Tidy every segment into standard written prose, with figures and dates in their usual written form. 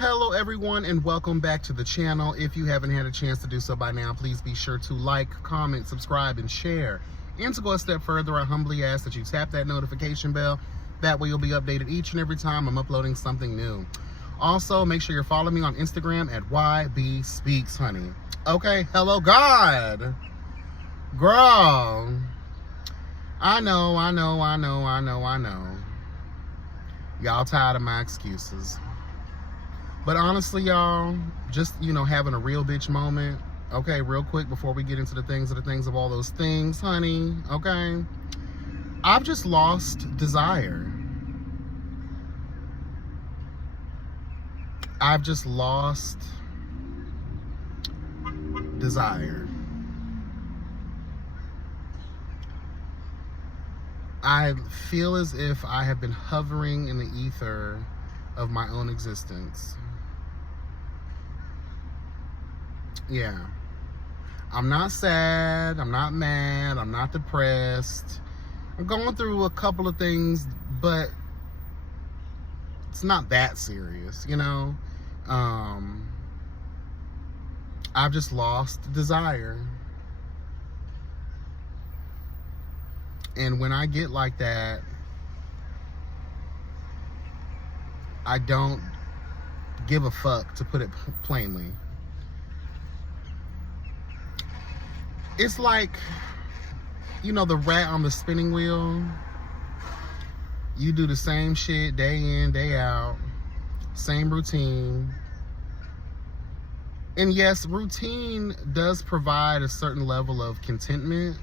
Hello everyone and welcome back to the channel. If you haven't had a chance to do so by now, please be sure to like, comment, subscribe, and share. And to go a step further, I humbly ask that you tap that notification bell. That way you'll be updated each and every time I'm uploading something new. Also, make sure you're following me on Instagram at YBSpeaks, honey. Okay, hello God. Girl. I know. Y'all tired of my excuses. But honestly, y'all, just, having a real bitch moment. Okay, real quick before we get into the things of all those things, honey, okay? I've just lost desire. I've just lost desire. I feel as if I have been hovering in the ether of my own existence. Yeah. I'm not sad, I'm not mad, I'm not depressed. I'm going through a couple of things, but it's not that serious, I've just lost desire. And when I get like that, I don't give a fuck, to put it plainly. It's like, the rat on the spinning wheel. You do the same shit day in, day out, same routine. And yes, routine does provide a certain level of contentment,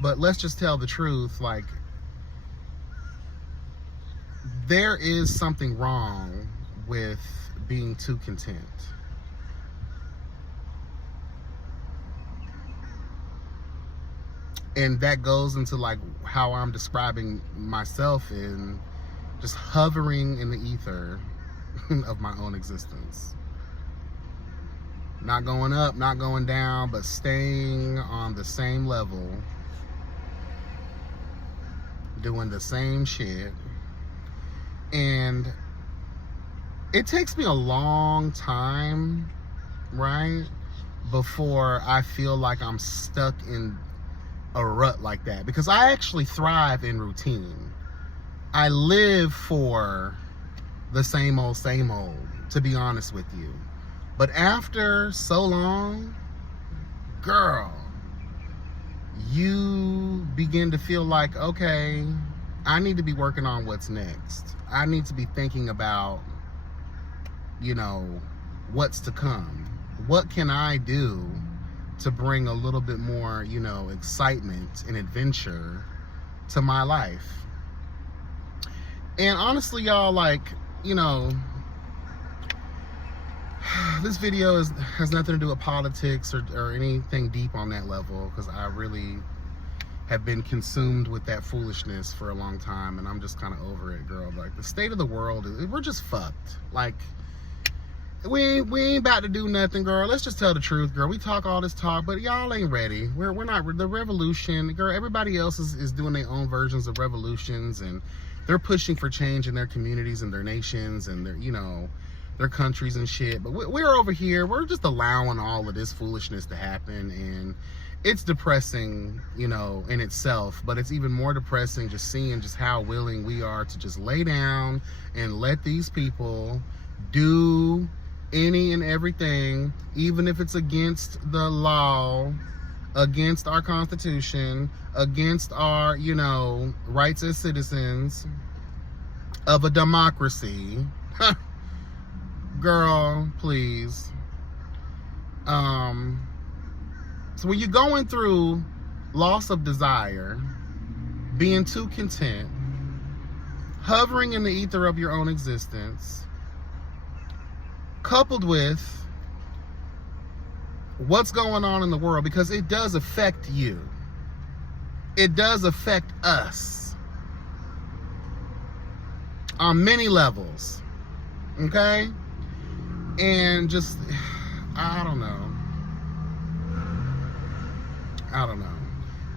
but let's just tell the truth, like, there is something wrong with being too content. And that goes into like how I'm describing myself in just hovering in the ether of my own existence. Not going up, not going down, but staying on the same level, doing the same shit. And it takes me a long time, right, before I feel like I'm stuck in a rut like that, because I actually thrive in routine. I live for the same old, to be honest with you. But after so long, girl, you begin to feel like, okay, I need to be working on what's next. I need to be thinking about, what's to come. What can I do to bring a little bit more, excitement and adventure to my life? And honestly, y'all, like, this video has nothing to do with politics or anything deep on that level, because I really have been consumed with that foolishness for a long time, and I'm just kind of over it, girl. Like, the state of the world, we're just fucked. Like, we ain't about to do nothing, girl. Let's just tell the truth, girl. We talk all this talk, but y'all ain't ready. We're not. The revolution, girl, everybody else is doing their own versions of revolutions, and they're pushing for change in their communities and their nations and their, their countries and shit. But we're over here, we're just allowing all of this foolishness to happen, and it's depressing, in itself, but it's even more depressing just seeing just how willing we are to just lay down and let these people do any and everything, even if it's against the law, against our Constitution, against our, rights as citizens of a democracy. Girl, please. So when you're going through loss of desire, being too content, hovering in the ether of your own existence, coupled with what's going on in the world, because it does affect you. It does affect us on many levels, okay? And just, I don't know.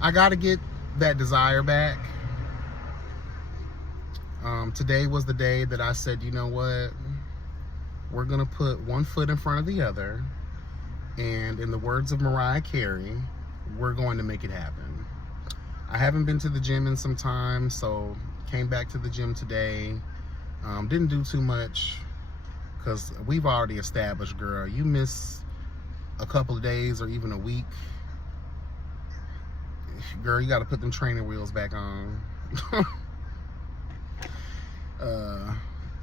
I gotta get that desire back. Today was the day that I said, you know what? we're gonna put one foot in front of the other, and in the words of Mariah Carey, we're going to make it happen. I haven't been to the gym in some time, so came back to the gym today. Didn't do too much because we've already established, girl, you miss a couple of days or even a week, girl, you got to put them training wheels back on.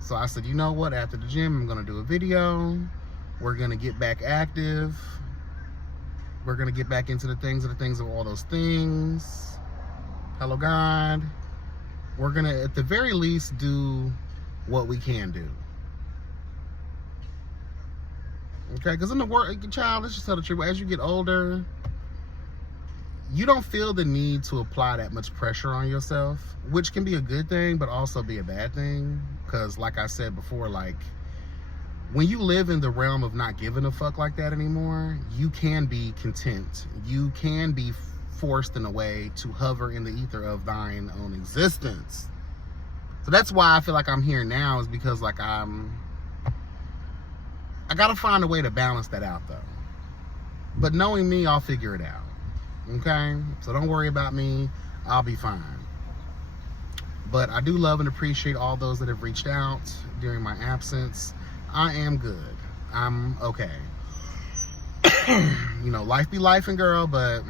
So I said, you know what, after the gym, I'm going to do a video. We're going to get back active. We're going to get back into the things of all those things. Hello, God. We're going to, at the very least, do what we can do. Okay? Because in the world, child, let's just tell the truth. As you get older, you don't feel the need to apply that much pressure on yourself, which can be a good thing, but also be a bad thing. Because like I said before, like, when you live in the realm of not giving a fuck like that anymore, you can be content. You can be forced in a way to hover in the ether of thine own existence. So that's why I feel like I'm here now, is because like I gotta find a way to balance that out though. But knowing me, I'll figure it out. Okay? So don't worry about me. I'll be fine. But I do love and appreciate all those that have reached out during my absence. I am good. I'm okay. You know, life be lifing, girl, but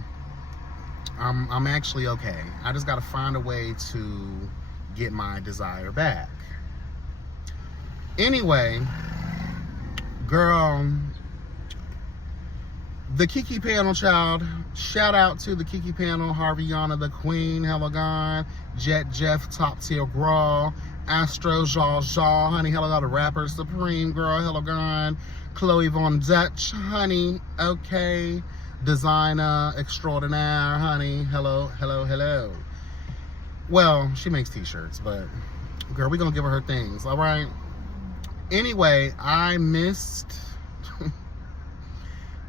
I'm actually okay. I just gotta find a way to get my desire back. Anyway, girl, the KiKi Panel, child. Shout out to the KiKi Panel, Harveyana the Queen, hello God, Jet Jeff, Top Tier Graw, Astro, Jaw, honey, hello God, the rapper Supreme, girl, hello God, Chloe Von Dutch, honey, okay, Designer Extraordinaire, honey, hello. Well, she makes t-shirts, but girl, we're gonna give her things, all right? Anyway, I missed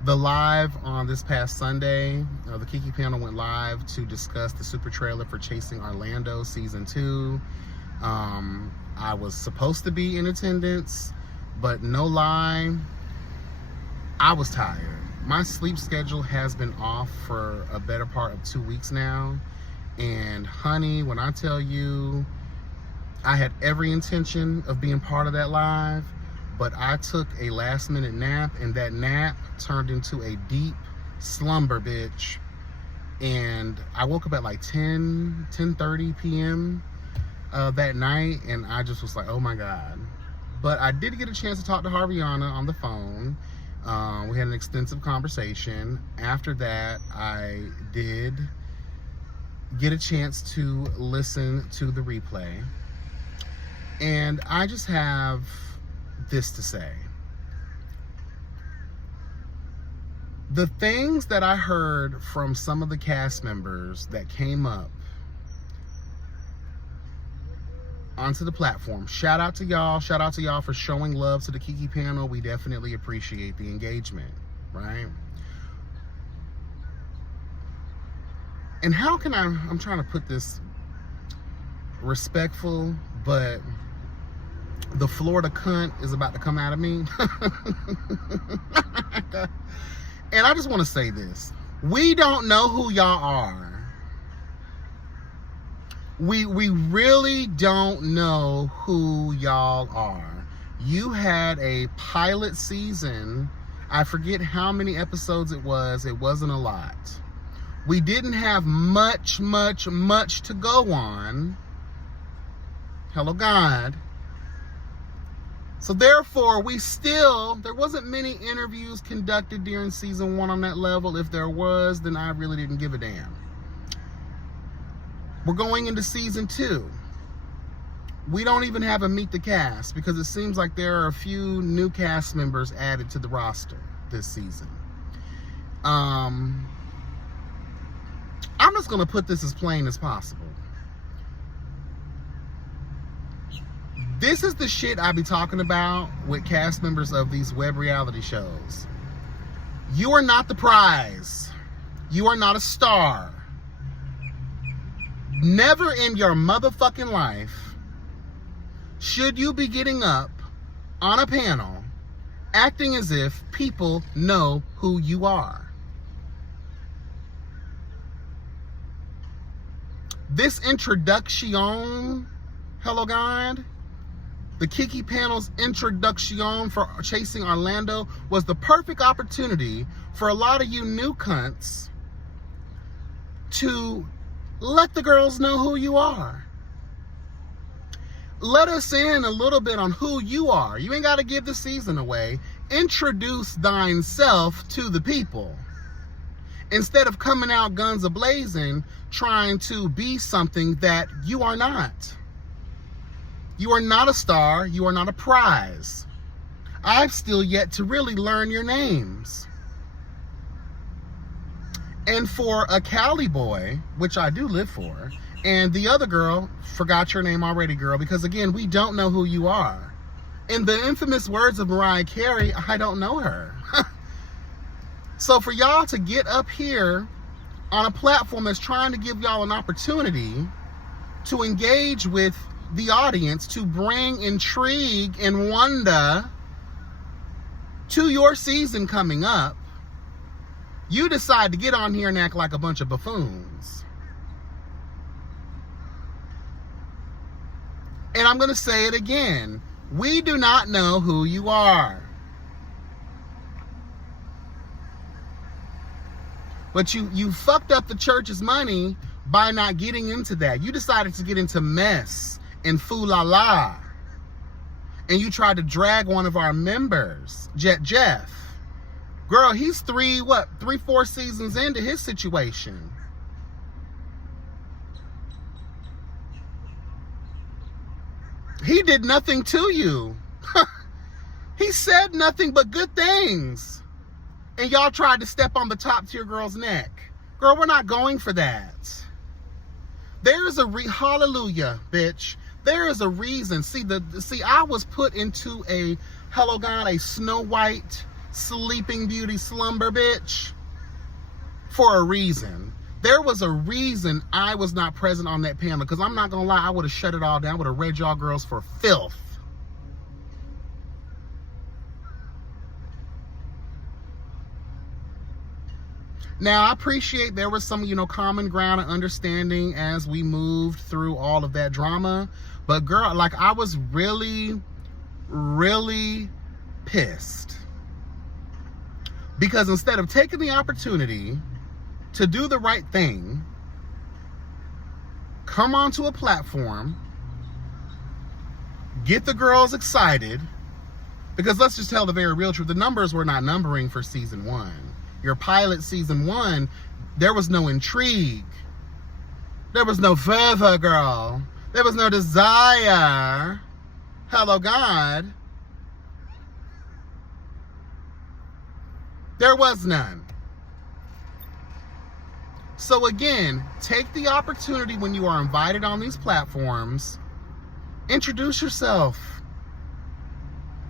the live on this past Sunday. The KiKi Panel went live to discuss the super trailer for Chasing Orlando Season 2. I was supposed to be in attendance, but no lie, I was tired. My sleep schedule has been off for a better part of 2 weeks now. And honey, when I tell you, I had every intention of being part of that live, but I took a last minute nap, and that nap turned into a deep slumber, bitch. And I woke up at like 10:30 p.m. That night, and I just was like, oh my God. But I did get a chance to talk to Harveyana on the phone. We had an extensive conversation. After that, I did get a chance to listen to the replay. And I just have this to say. The things that I heard from some of the cast members that came up onto the platform. Shout out to y'all. Shout out to y'all for showing love to the KiKi Panel. We definitely appreciate the engagement, right? And how can I'm trying to put this respectful, but the Florida cunt is about to come out of me. And I just want to say this. We don't know who y'all are. We really don't know who y'all are. You had a pilot season. I forget how many episodes it was. It wasn't a lot. We didn't have much to go on. Hello, God. So therefore, there wasn't many interviews conducted during season 1 on that level. If there was, then I really didn't give a damn. We're going into season 2. We don't even have a meet the cast because it seems like there are a few new cast members added to the roster this season. I'm just going to put this as plain as possible. This is the shit I be talking about with cast members of these web reality shows. You are not the prize. You are not a star. Never in your motherfucking life should you be getting up on a panel acting as if people know who you are. This introduction, hello God, the KiKi Panel's introduction for Chasing Orlando was the perfect opportunity for a lot of you new cunts to let the girls know who you are. Let us in a little bit on who you are. You ain't got to give the season away. Introduce thine self to the people. Instead of coming out guns a-blazing, trying to be something that you are not. You are not a star. You are not a prize. I've still yet to really learn your names. And for a Cali boy, which I do live for, and the other girl, forgot your name already, girl, because again, we don't know who you are. In the infamous words of Mariah Carey, I don't know her. So for y'all to get up here on a platform that's trying to give y'all an opportunity to engage with the audience, to bring intrigue and wonder to your season coming up, you decide to get on here and act like a bunch of buffoons. And I'm going to say it again. We do not know who you are. But you fucked up the church's money by not getting into that. You decided to get into mess and foo-la-la. And you tried to drag one of our members, Jeff. Girl, he's 3-4 seasons into his situation. He did nothing to you. He said nothing but good things. And y'all tried to step on the top tier girl's neck. Girl, we're not going for that. There is a hallelujah, bitch. There is a reason. See, I was put into a, hello God, a Snow White Sleeping Beauty slumber, bitch, for a reason. There was a reason I was not present on that panel, because I'm not gonna lie, I would have shut it all down. I would have read y'all girls for filth. Now, I appreciate there was some, common ground and understanding as we moved through all of that drama. But girl, like, I was really, really pissed. Because instead of taking the opportunity to do the right thing, come onto a platform, get the girls excited, because let's just tell the very real truth, the numbers were not numbering for season 1. Your pilot season 1, there was no intrigue. There was no fervor, girl. There was no desire. Hello, God. There was none. So again, take the opportunity when you are invited on these platforms. Introduce yourself.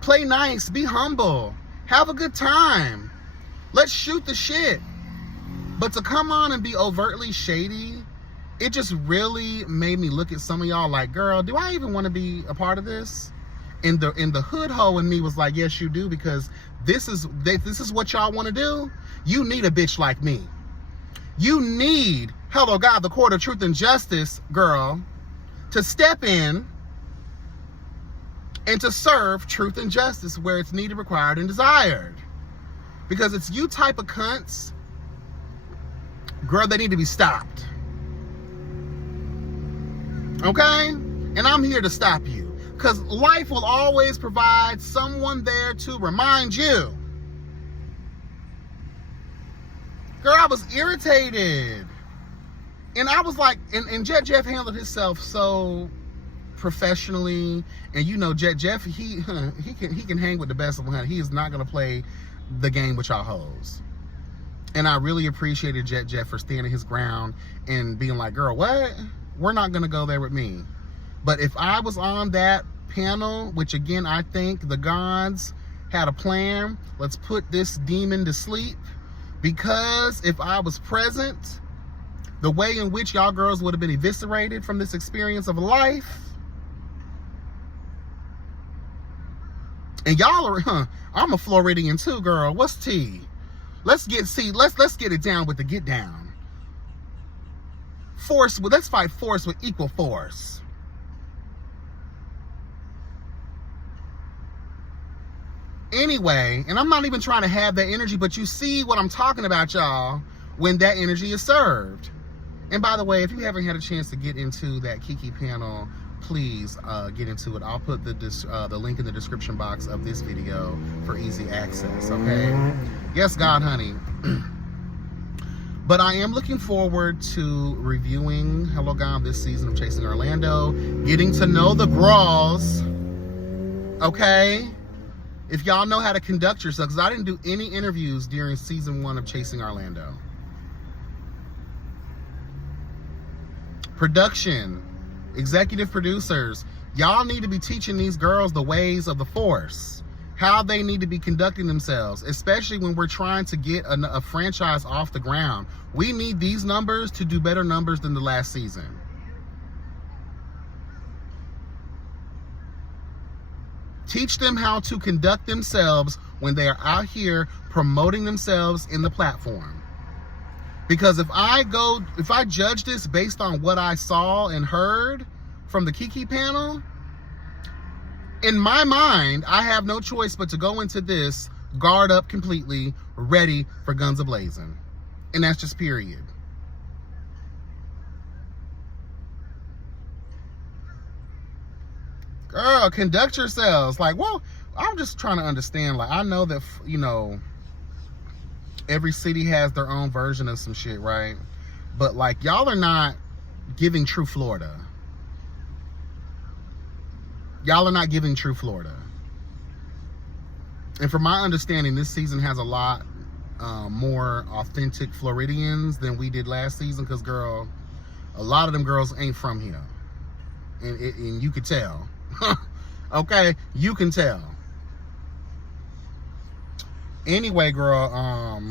Play nice. Be humble. Have a good time. Let's shoot the shit. But to come on and be overtly shady, it just really made me look at some of y'all like, girl, do I even want to be a part of this? And the hood hoe in me was like, yes, you do, because this is what y'all want to do. You need a bitch like me. You need, hello God, the court of truth and justice, girl, to step in and to serve truth and justice where it's needed, required, and desired. Because it's you type of cunts, girl, they need to be stopped. Okay? And I'm here to stop you. Because life will always provide someone there to remind you. Girl, I was irritated. And I was like, and Jeff handled himself so professionally. And Jeff, he can hang with the best of them. He is not going to play the game with y'all hoes. And I really appreciated Jeff for standing his ground and being like, girl, what? We're not gonna go there with me. But if I was on that panel, which again, I think the gods had a plan, let's put this demon to sleep, because if I was present, the way in which y'all girls would have been eviscerated from this experience of life, And y'all are, I'm a Floridian too, girl. What's T? Let's get it down with the get down. Let's fight force with equal force. Anyway, and I'm not even trying to have that energy, but you see what I'm talking about, y'all, when that energy is served. And by the way, if you haven't had a chance to get into that KiKi panel, please get into it. I'll put the link in the description box of this video for easy access, okay? Yes, God, honey. But I am looking forward to reviewing Hello God this season of Chasing Orlando, getting to know the girls, okay? If y'all know how to conduct yourself, because I didn't do any interviews during season 1 of Chasing Orlando. Production, executive producers, y'all need to be teaching these girls the ways of the force, how they need to be conducting themselves, especially when we're trying to get a franchise off the ground. We need these numbers to do better numbers than the last season. Teach them how to conduct themselves when they are out here promoting themselves in the platform. Because if I judge this based on what I saw and heard from the KiKi panel, in my mind, I have no choice but to go into this guard up completely, ready for guns a-blazing. And that's just period. Girl, conduct yourselves. Like, well, I'm just trying to understand. Like, I know that, you know, every city has their own version of some shit, right? But, like, y'all are not giving true Florida. Y'all are not giving true Florida. And from my understanding, this season has a lot more authentic Floridians than we did last season. Because, girl, a lot of them girls ain't from here. And you could tell. Okay, you can tell. Anyway, girl,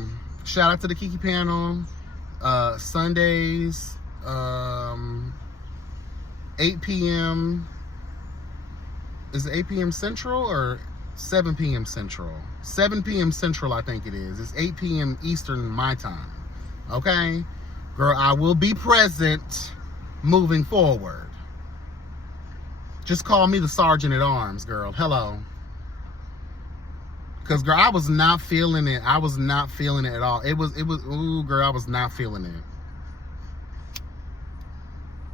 shout out to the KiKi panel. Sundays, 8 p.m. Is it 8 p.m. Central or 7 p.m. Central? 7 p.m. Central, I think it is. It's 8 p.m. Eastern, my time. Okay? Girl, I will be present moving forward. Just call me the Sergeant at Arms, girl. Hello. Because, girl, I was not feeling it. I was not feeling it at all. It was, ooh, girl, I was not feeling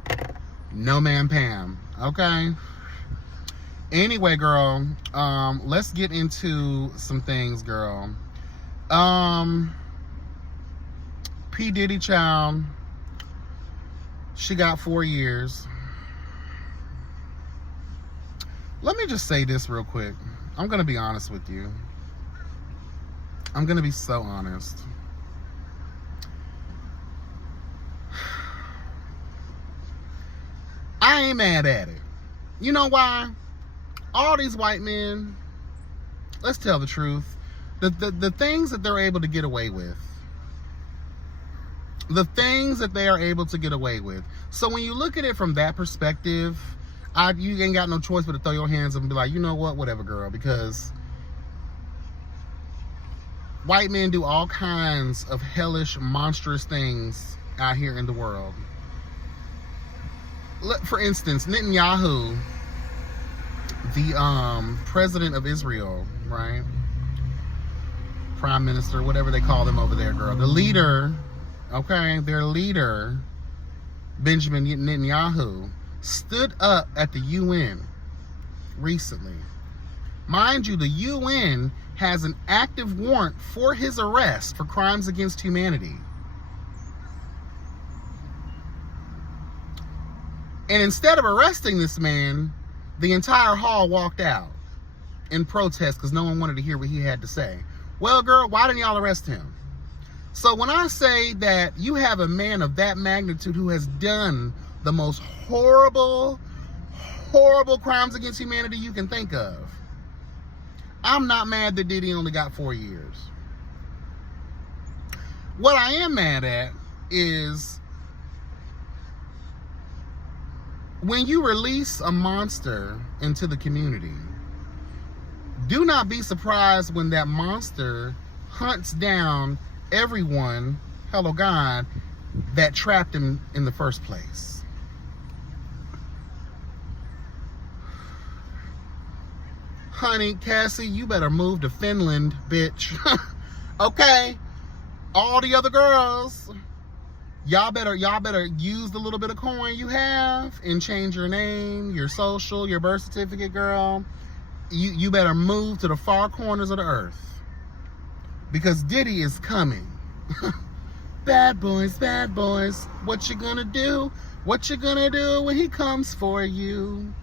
it. No, ma'am, Pam. Okay? Anyway, girl, let's get into some things, girl. PDiddy child, she got 4 years. Let me just say this real quick. I'm going to be honest with you. I'm going to be so honest. I ain't mad at it. You know why? All these white men, let's tell the truth, the things that they're able to get away with. The things that they are able to get away with. So when you look at it from that perspective, you ain't got no choice but to throw your hands up and be like, you know what, whatever, girl, because white men do all kinds of hellish, monstrous things out here in the world. For instance, Netanyahu, the president of Israel, right? Prime Minister, whatever they call them over there, girl. The leader, okay, their leader, Benjamin Netanyahu, stood up at the UN recently. Mind you, the UN has an active warrant for his arrest for crimes against humanity. And instead of arresting this man, the entire hall walked out in protest because no one wanted to hear what he had to say. Well, girl, why didn't y'all arrest him? So when I say that you have a man of that magnitude who has done the most horrible, horrible crimes against humanity you can think of, I'm not mad that Diddy only got 4 years. What I am mad at is when you release a monster into the community, Do not be surprised when that monster hunts down everyone, hello God, that trapped him in the first place. Honey, Cassie, you better move to Finland, bitch. Okay? All the other girls, y'all better use the little bit of coin you have and change your name, your social, your birth certificate, girl. You better move to the far corners of the earth. Because Diddy is coming. Bad boys, what you gonna do? What you gonna do when he comes for you?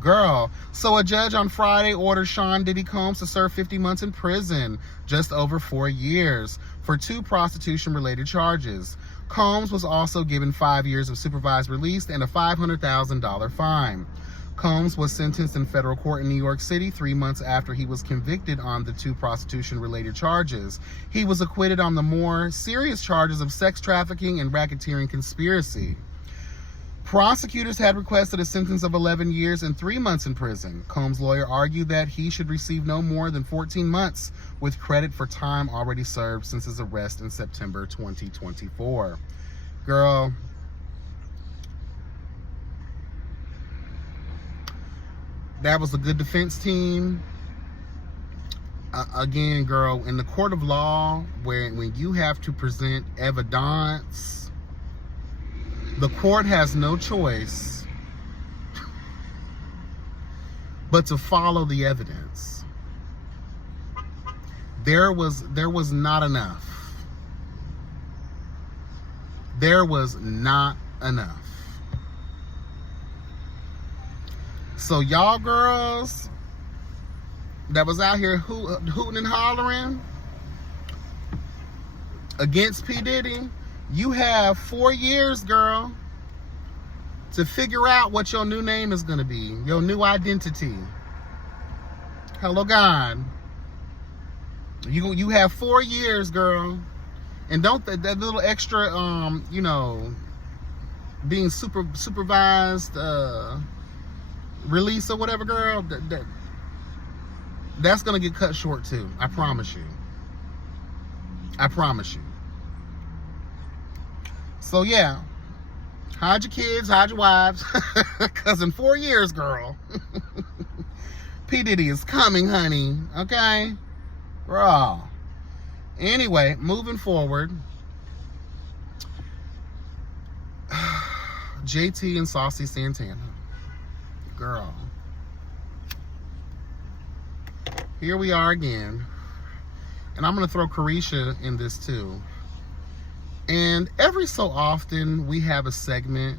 Girl, so a judge on Friday ordered Sean Diddy Combs to serve 50 months in prison, just over 4 years, for 2 prostitution-related charges. Combs was also given 5 years of supervised release and a $500,000 fine. Combs was sentenced in federal court in New York City 3 months after he was convicted on the 2 prostitution-related charges. He was acquitted on the more serious charges of sex trafficking and racketeering conspiracy. Prosecutors had requested a sentence of 11 years and 3 months in prison. Combs' lawyer argued that he should receive no more than 14 months, with credit for time already served since his arrest in September 2024. Girl, that was a good defense team. Again, girl, in the court of law, when you have to present evidence, the court has no choice but to follow the evidence. There was not enough. There was not enough. So y'all girls that was out here hooting and hollering against P. Diddy, you have 4 years, girl, to figure out what your new name is going to be, your new identity. Hello, God. You have 4 years, girl. And don't that little extra, being supervised release or whatever, girl, that's going to get cut short too. I promise you. I promise you. So yeah, hide your kids, hide your wives, because in 4 years, girl, P. Diddy is coming, honey, okay? Girl. Anyway, moving forward, JT and Saucy Santana. Girl. Here we are again. And I'm going to throw Caresha in this too. And every so often we have a segment,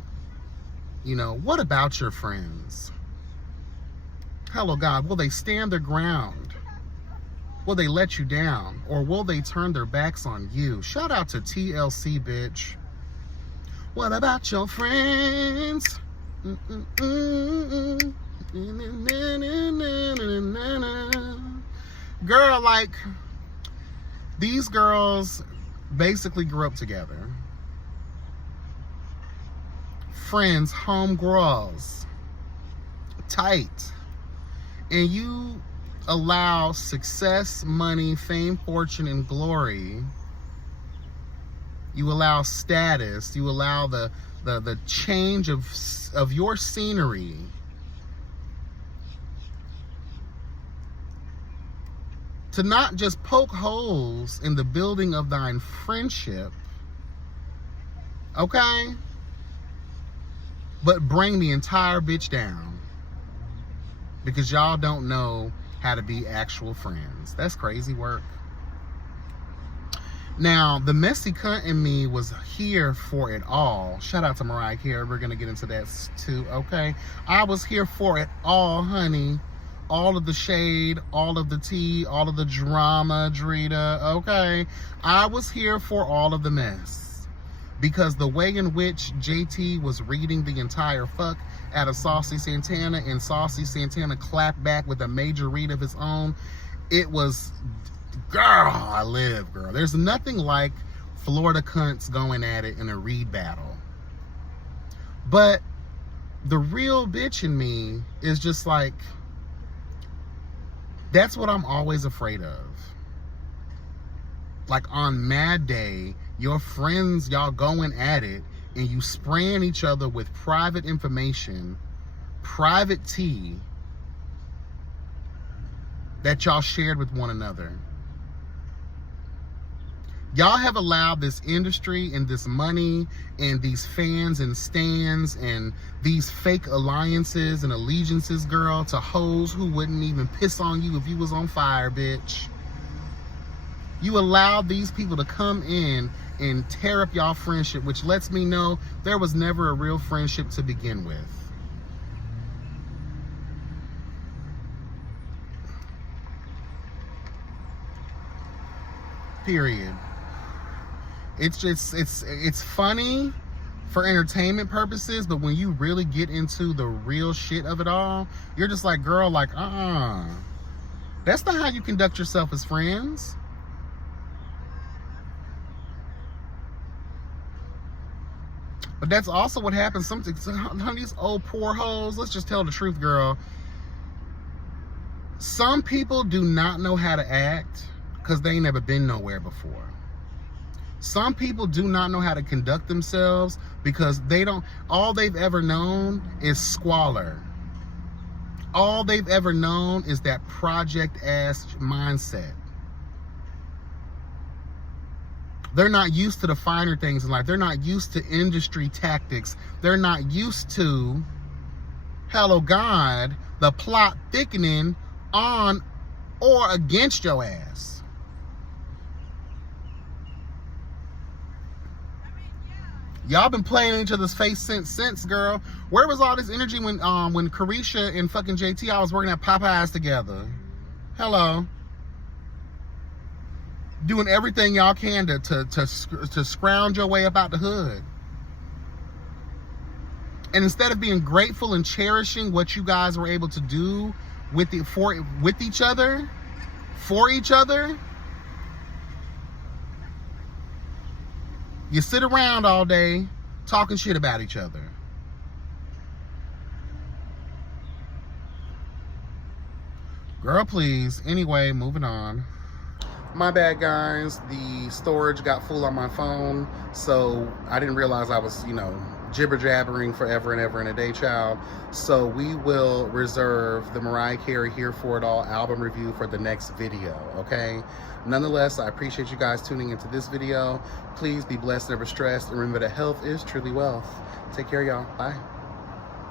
what about your friends? Hello, God, will they stand their ground? Will they let you down? Or will they turn their backs on you? Shout out to TLC, bitch. What about your friends? Girl, like, these girls basically grew up together. Friends, homegirls, tight. And you allow success, money, fame, fortune, and glory. You allow status. You allow the change of your scenery to not just poke holes in the building of thine friendship, okay? But bring the entire bitch down. Because y'all don't know how to be actual friends. That's crazy work. Now, the messy cunt in me was here for it all. Shout out to Mariah Carey. We're going to get into that too, okay? I was here for it all, honey. All of the shade, all of the tea, all of the drama, Drita, okay? I was here for all of the mess. Because the way in which JT was reading the entire fuck out of Saucy Santana, and Saucy Santana clapped back with a major read of his own, it was, girl, I live, girl. There's nothing like Florida cunts going at it in a read battle. But the real bitch in me is just like, That's what I'm always afraid of. Like on Mad Day, your friends, y'all going at it, and you spraying each other with private information, private tea that y'all shared with one another. Y'all have allowed this industry and this money and these fans and stans and these fake alliances and allegiances, girl, to hoes who wouldn't even piss on you if you was on fire, bitch. You allowed these people to come in and tear up y'all friendship, which lets me know there was never a real friendship to begin with. Period. It's funny for entertainment purposes, but when you really get into the real shit of it all, you're just like, girl, like, that's not how you conduct yourself as friends. But that's also what happens. Some of these old poor hoes, let's just tell the truth, girl. Some people do not know how to act because they ain't never been nowhere before. Some people do not know how to conduct themselves because all they've ever known is squalor. All they've ever known is that project-ass mindset. They're not used to the finer things in life. They're not used to industry tactics. They're not used to, hello God, the plot thickening on or against your ass. Y'all been playing in each other's face since, girl. Where was all this energy when Caresha and fucking JT, I was working at Popeyes together? Hello. Doing everything y'all can to scrounge your way up out the hood. And instead of being grateful and cherishing what you guys were able to do with each other, for each other, you sit around all day talking shit about each other. Girl, please. Anyway, moving on. My bad, guys. The storage got full on my phone, so I didn't realize I was, jibber-jabbering forever and ever and a day, child. So we will reserve the Mariah Carey Here For It All album review for the next video, okay? Nonetheless, I appreciate you guys tuning into this video. Please be blessed, never stressed, and remember that health is truly wealth. Take care, y'all. Bye.